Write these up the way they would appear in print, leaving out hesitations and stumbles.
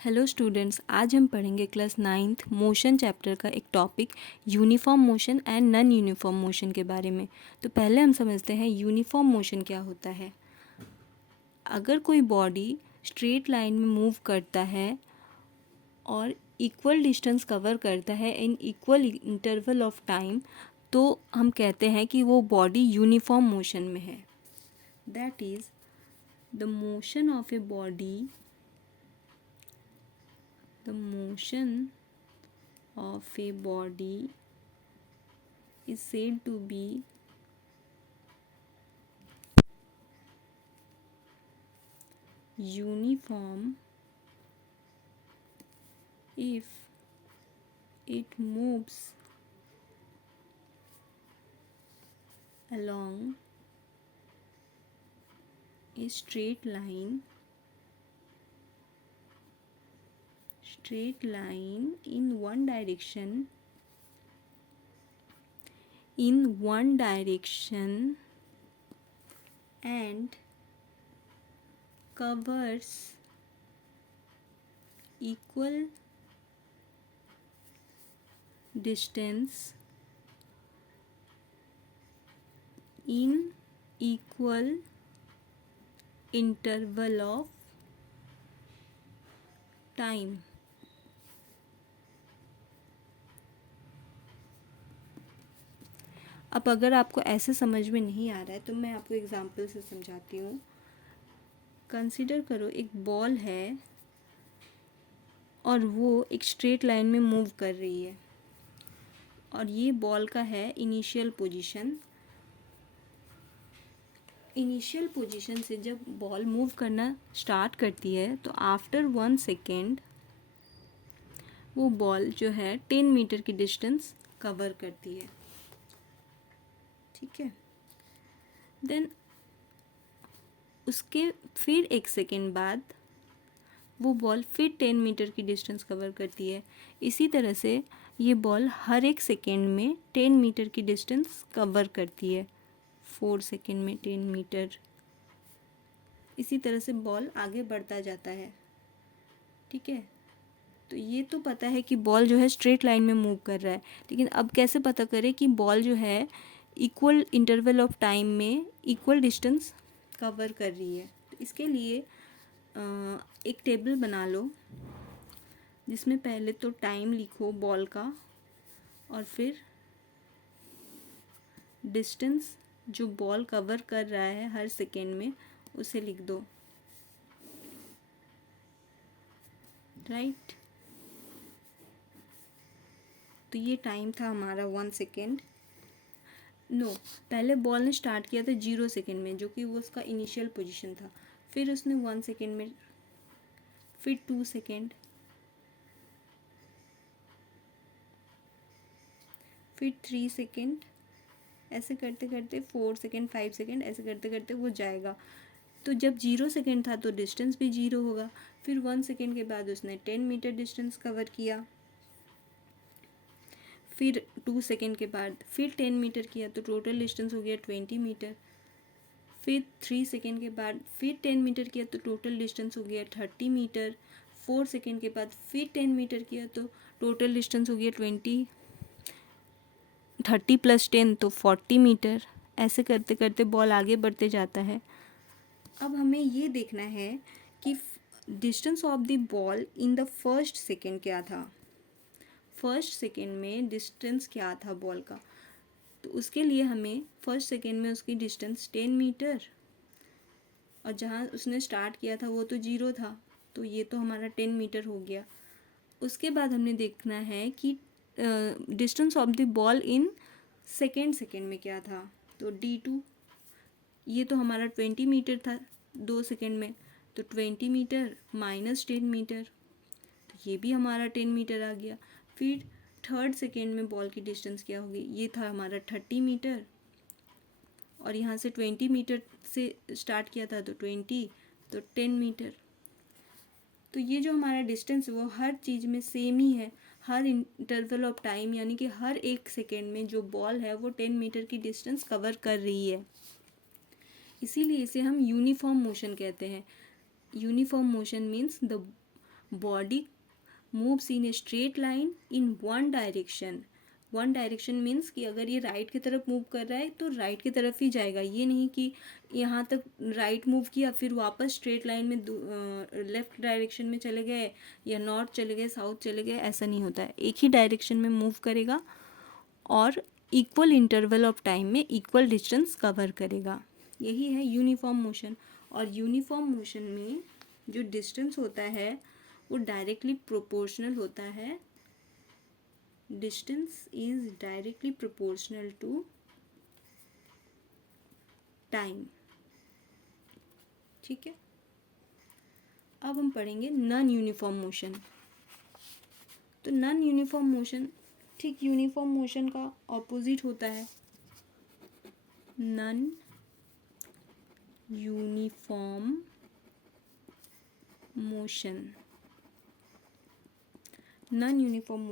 Hello students, आज हम पढ़ेंगे क्लास 9th मोशन चैप्टर का एक topic uniform motion and non uniform motion के बारे में। तो पहले हम समझते हैं यूनिफॉर्म मोशन क्या होता है। अगर कोई बॉडी स्ट्रेट लाइन में मूव करता है और इक्वल डिस्टेंस कवर करता है in equal interval of time, तो हम कहते हैं कि वो बॉडी यूनिफॉर्म मोशन में है। That is the motion of a body the motion of a body is said to be uniform if it moves along a straight line in one direction and covers equal distance in equal interval of time। अब अगर आपको ऐसे समझ में नहीं आ रहा है तो मैं आपको एग्जांपल से समझाती हूँ। कंसीडर करो एक बॉल है और वो एक स्ट्रेट लाइन में मूव कर रही है और ये बॉल का है इनिशियल पोजीशन से जब बॉल मूव करना स्टार्ट करती है तो आफ्टर 1 सेकेंड वो बॉल जो है 10 मीटर की डिस्टेंस कवर करती है। ठीक है, देन उसके फिर 1 सेकेंड बाद वो बॉल फिर 10 मीटर की डिस्टेंस कवर करती है। इसी तरह से ये बॉल हर 1 सेकेंड में 10 मीटर की डिस्टेंस कवर करती है। 4 सेकेंड में 10 मीटर, इसी तरह से बॉल आगे बढ़ता जाता है। ठीक है, तो ये तो पता है कि बॉल जो है स्ट्रेट लाइन में मूव कर रहा है, लेकिन अब कैसे पता करें कि बॉल जो है इक्वल इंटरवल ऑफ टाइम में इक्वल डिस्टेंस कवर कर रही है। तो इसके लिए एक टेबल बना लो जिसमें पहले तो टाइम लिखो बॉल का और फिर डिस्टेंस जो बॉल कवर कर रहा है हर सेकेंड में उसे लिख दो। राइट, तो ये टाइम था हमारा 1 सेकेंड। पहले बॉल ने स्टार्ट किया था 0 सेकेंड में, जो कि वो उसका इनिशियल पोजीशन था। फिर उसने 1 सेकेंड में, फिर 2 सेकेंड, फिर 3 सेकेंड, ऐसे करते करते 4 सेकेंड, 5 सेकेंड, ऐसे करते करते वो जाएगा। तो जब 0 सेकेंड था तो डिस्टेंस भी 0 होगा। फिर 1 सेकेंड के बाद उसने 10 मीटर डिस्टेंस कवर किया। फिर 2 सेकेंड के बाद फिर 10 मीटर किया तो टोटल डिस्टेंस हो गया 20 मीटर। फिर 3 सेकेंड के बाद फिर 10 मीटर किया तो टोटल डिस्टेंस हो गया 30 मीटर। 4 सेकेंड के बाद फिर 10 मीटर किया तो टोटल डिस्टेंस हो गया 30 प्लस 10 तो 40 मीटर। ऐसे करते करते बॉल आगे बढ़ते जाता है। अब हमें ये देखना है कि distance of the ball in the first second क्या था। फर्स्ट सेकेंड में डिस्टेंस क्या था बॉल का, तो उसके लिए हमें फर्स्ट सेकेंड में उसकी डिस्टेंस 10 मीटर और जहाँ उसने स्टार्ट किया था वो तो 0 था, तो ये तो हमारा 10 मीटर हो गया। उसके बाद हमने देखना है कि distance of the ball in second में क्या था, तो D2, ये तो हमारा 20 मीटर था 2 सेकेंड में, तो 20 मीटर माइनस 10 मीटर, तो ये भी हमारा 10 मीटर आ गया। फिर थर्ड सेकेंड में बॉल की डिस्टेंस क्या होगी, ये था हमारा 30 मीटर और यहाँ से 20 मीटर से स्टार्ट किया था तो 20, तो 10 मीटर। तो ये जो हमारा डिस्टेंस वो हर चीज़ में सेम ही है। हर इंटरवल ऑफ टाइम यानी कि हर 1 सेकेंड में जो बॉल है वो 10 मीटर की डिस्टेंस कवर कर रही है, इसीलिए इसे हम यूनिफॉर्म मोशन कहते हैं। Uniform motion means the body moves in a straight line in one direction. One direction means कि अगर ये राइट की तरफ मूव कर रहा है तो राइट की तरफ ही जाएगा, ये नहीं कि यहाँ तक राइट मूव किया फिर वापस स्ट्रेट लाइन में लेफ्ट डायरेक्शन में चले गए या नॉर्थ चले गए, साउथ चले गए, ऐसा नहीं होता है। एक ही डायरेक्शन में मूव करेगा और इक्वल इंटरवल ऑफ टाइम में इक्वल डिस्टेंस कवर करेगा, यही है यूनिफॉर्म मोशन। और यूनिफॉर्म मोशन में जो डिस्टेंस होता है वो डायरेक्टली प्रोपोर्शनल होता है। Distance is directly proportional to time. ठीक है, अब हम पढ़ेंगे नॉन यूनिफॉर्म मोशन। तो नॉन यूनिफॉर्म मोशन ठीक यूनिफॉर्म मोशन का ऑपोजिट होता है। Non uniform motion, non uniform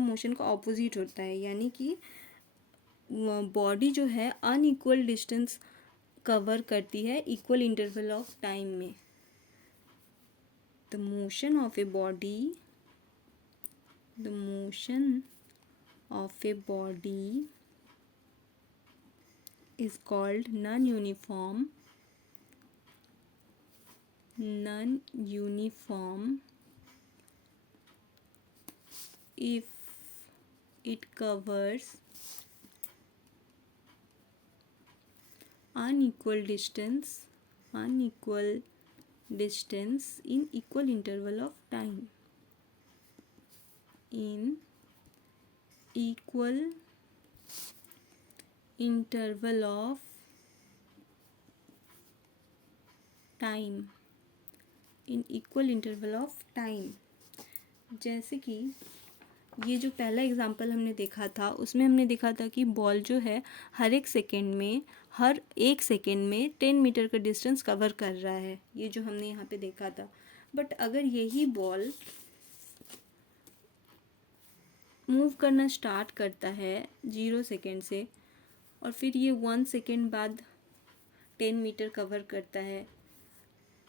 motion का ऑपोजिट होता है, यानी कि बॉडी जो है अनइक्वल डिस्टेंस कवर करती है इक्वल इंटरवल ऑफ टाइम में। The motion of a body is called non-uniform if it covers unequal distance in equal interval of time. In equal interval of time, जैसे कि ये जो पहला एग्जाम्पल हमने देखा था उसमें हमने देखा था कि बॉल जो है हर एक सेकेंड में 10 मीटर का डिस्टेंस कवर कर रहा है, ये जो हमने यहाँ पे देखा था। बट अगर यही बॉल मूव करना स्टार्ट करता है 0 सेकेंड से और फिर ये 1 सेकेंड बाद 10 मीटर कवर करता है,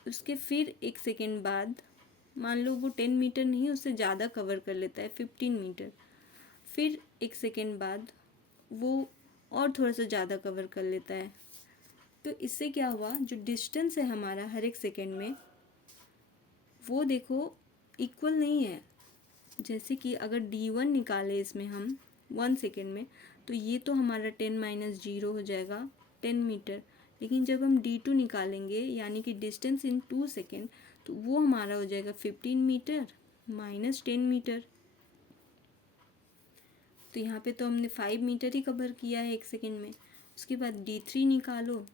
उसके फिर 1 सेकेंड बाद मान लो वो 10 मीटर नहीं उससे ज़्यादा कवर कर लेता है 15 मीटर, फिर 1 सेकेंड बाद वो और थोड़ा सा ज़्यादा कवर कर लेता है। तो इससे क्या हुआ, जो डिस्टेंस है हमारा हर एक सेकेंड में वो देखो इक्वल नहीं है। जैसे कि अगर D1 निकाले इसमें हम 1 सेकेंड में तो ये तो हमारा 10 - 0 हो जाएगा 10 मीटर, लेकिन जब हम D2 निकालेंगे यानी कि डिस्टेंस इन 2 सेकेंड तो वो हमारा हो जाएगा 15 मीटर - 10 मीटर। तो यहाँ पे तो हमने 5 मीटर ही कवर किया है 1 सेकेंड में। उसके बाद D3 निकालो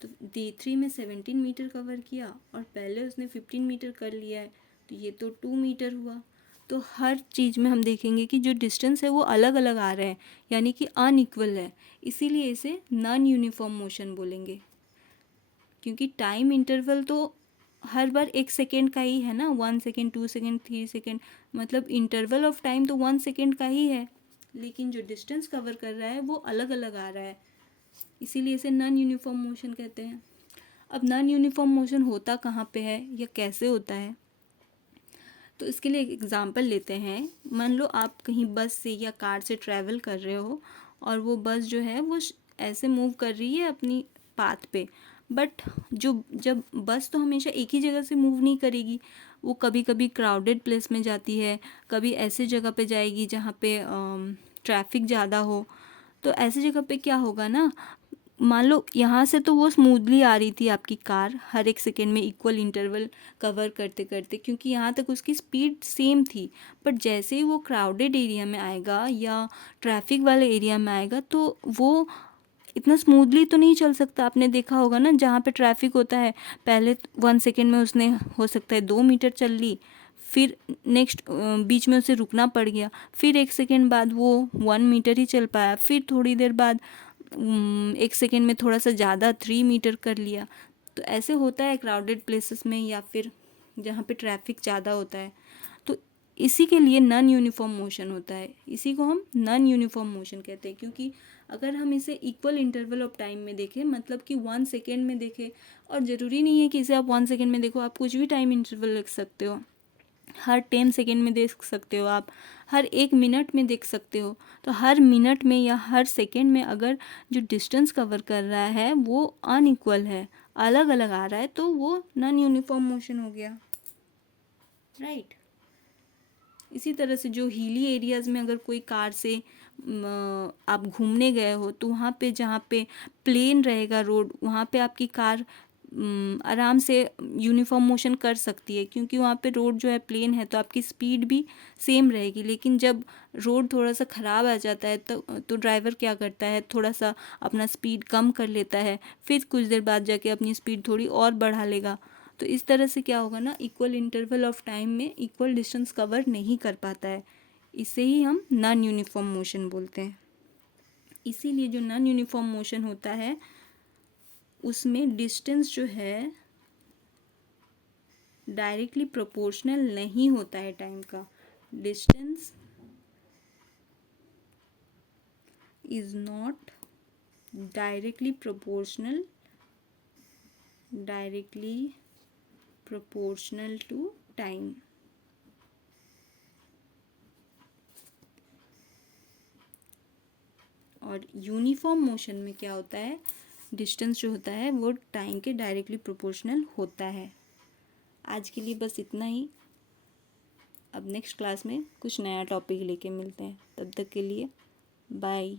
तो D3 में 17 मीटर कवर किया और पहले उसने 15 मीटर कर लिया है तो ये तो 2 मीटर हुआ। तो हर चीज़ में हम देखेंगे कि जो डिस्टेंस है वो अलग अलग आ रहे हैं, यानी कि अनइक्वल है, इसीलिए इसे नॉन यूनिफॉर्म मोशन बोलेंगे। क्योंकि टाइम इंटरवल तो हर बार 1 सेकेंड का ही है ना, 1 सेकेंड 2 सेकेंड 3 सेकेंड, मतलब इंटरवल ऑफ टाइम तो 1 सेकेंड का ही है, लेकिन जो डिस्टेंस कवर कर रहा है वो अलग अलग आ रहा है, इसीलिए इसे नॉन यूनिफॉर्म मोशन कहते हैं। अब नॉन यूनिफॉर्म मोशन होता कहाँ पे है या कैसे होता है, तो इसके लिए एक एग्ज़ाम्पल लेते हैं। मान लो आप कहीं बस से या कार से ट्रैवल कर रहे हो और वो बस जो है वो ऐसे मूव कर रही है अपनी पाथ पे, बट जब बस तो हमेशा एक ही जगह से मूव नहीं करेगी, वो कभी कभी क्राउडेड प्लेस में जाती है, कभी ऐसे जगह पे जाएगी जहाँ पे ट्रैफिक ज़्यादा हो। तो ऐसी जगह पे क्या होगा ना, मान लो यहाँ से तो वो स्मूथली आ रही थी आपकी कार हर एक सेकेंड में इक्वल इंटरवल कवर करते करते, क्योंकि यहाँ तक उसकी स्पीड सेम थी। बट जैसे ही वो क्राउडेड एरिया में आएगा या ट्रैफिक वाले एरिया में आएगा तो वो इतना स्मूथली तो नहीं चल सकता। आपने देखा होगा ना, जहाँ पे ट्रैफिक होता है पहले 1 सेकेंड में उसने हो सकता है 2 मीटर चल ली, फिर नेक्स्ट बीच में उसे रुकना पड़ गया, फिर 1 सेकेंड बाद वो 1 मीटर ही चल पाया, फिर थोड़ी देर बाद 1 सेकेंड में थोड़ा सा ज़्यादा 3 मीटर कर लिया। तो ऐसे होता है क्राउडेड प्लेसेस में या फिर जहाँ पे ट्रैफिक ज़्यादा होता है। तो इसी के लिए नॉन यूनिफॉर्म मोशन होता है, इसी को हम नॉन यूनिफॉर्म मोशन कहते हैं। क्योंकि अगर हम इसे इक्वल इंटरवल ऑफ टाइम में देखें, मतलब कि 1 सेकेंड में देखें, और ज़रूरी नहीं है कि इसे आप 1 सेकेंड में देखो, आप कुछ भी टाइम इंटरवल रख सकते हो, हर 10 सेकेंड में देख सकते हो, आप हर 1 मिनट में देख सकते हो। तो हर मिनट में या हर सेकेंड में अगर जो डिस्टेंस कवर कर रहा है वो अनइक्वल है, अलग अलग आ रहा है, तो वो नॉन यूनिफॉर्म मोशन हो गया, राइट। इसी तरह से जो हिली एरियाज़ में अगर कोई कार से आप घूमने गए हो, तो वहाँ पे जहाँ पे प्लेन रहेगा रोड, वहाँ पे आपकी कार आराम से यूनिफॉर्म मोशन कर सकती है, क्योंकि वहाँ पे रोड जो है प्लेन है, तो आपकी स्पीड भी सेम रहेगी। लेकिन जब रोड थोड़ा सा ख़राब आ जाता है तो ड्राइवर क्या करता है, थोड़ा सा अपना स्पीड कम कर लेता है, फिर कुछ देर बाद जाके अपनी स्पीड थोड़ी और बढ़ा लेगा। तो इस तरह से क्या होगा ना, इक्वल इंटरवल ऑफ टाइम में इक्वल डिस्टेंस कवर नहीं कर पाता है। इसे ही हम नॉन यूनिफॉर्म मोशन बोलते हैं। इसीलिए जो नॉन यूनिफॉर्म मोशन होता है उसमें डिस्टेंस जो है डायरेक्टली प्रोपोर्शनल नहीं होता है टाइम का। Distance is not directly proportional to time. और यूनिफॉर्म मोशन में क्या होता है, डिस्टेंस जो होता है वो टाइम के डायरेक्टली प्रोपोर्शनल होता है। आज के लिए बस इतना ही। अब नेक्स्ट क्लास में कुछ नया टॉपिक लेके मिलते हैं, तब तक के लिए बाय।